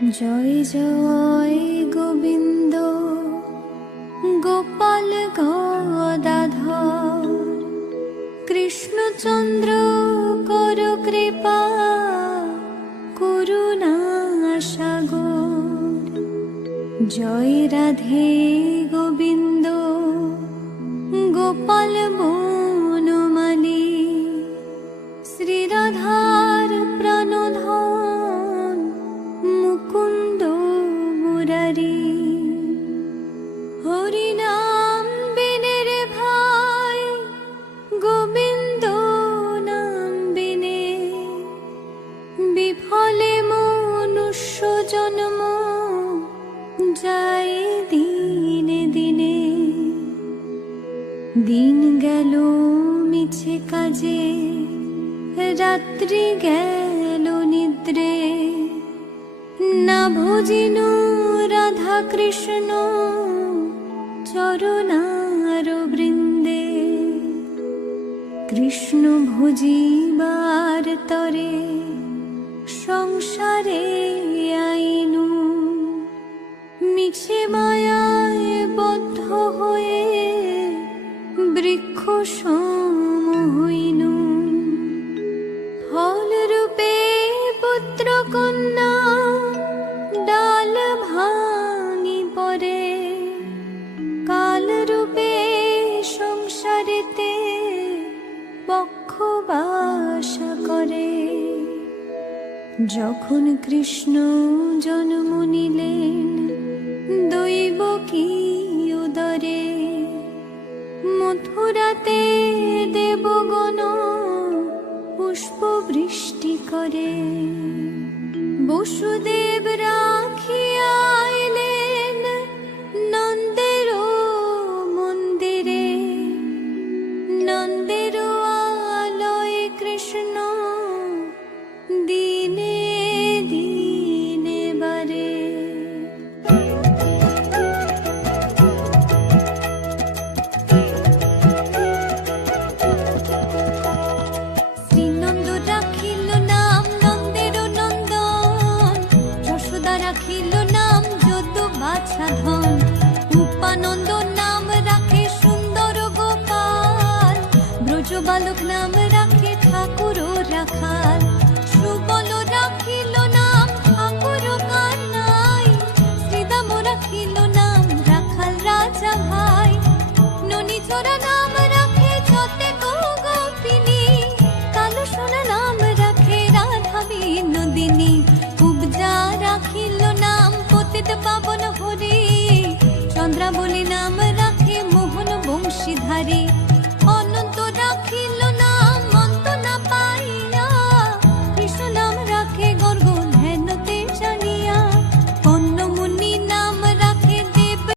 জয় জয় গোবিন্দ গোপাল গদাধর কৃষ্ণচন্দ্র কর কৃপা করুণা সাগর। জয় রাধে গোবিন্দ গোপাল বনমালী শ্রীরাধার প্রাণধন মুকুন্দ মুরারি। হরিনাম বিনে রে ভাই গোবিন্দ নাম বিনে বিফলে মনুষ্য জন্ম যায় দিনে দিনে। দিন গেল মিছে কাজে রাত্রি গেল নিদ্রে না ভজিনু রাধা কৃষ্ণ চরণার বৃন্দে। কৃষ্ণ ভজিবার তরে সংসারে আইনু মিছে মায়ায় বদ্ধ হয়ে বৃক্ষ সম হইনু। ফল রূপে পুত্র কন্যা ডাল ভাঙি পরে কাল রূপে সংসারেতে বক্ষবাস করে। যখন কৃষ্ণ জন্ম নিলেন দৈব কি উদরে মথুরাতে দেবগণ পুষ্প বৃষ্টি করে। বসুদেব রাখিয়া এলেন নন্দের মন্দিরে নন্দের আলয়ে কৃষ্ণ দিনে দিনে বারে। শ্রীনন্দ রাখিল নাম নন্দের নন্দন যশোদা রাখিল নাম যদু বাছা ধন। উপানন্দ নাম রাখে সুন্দর গোপাল ব্রজ বালক নাম রাখে ঠাকুর রাখাল। সুবল রাখিল নাম ঠাকুর কানাই শ্রীদাম রাখিল নাম রাখাল রাজা ভাই। ননীচরা নাম রাখে যতে গোপিনী কালো সোনা নাম রাখে রাধা বিনোদিনী। কুবজা রাখিল নাম পতিত পাবন হরি চন্দ্রাবলী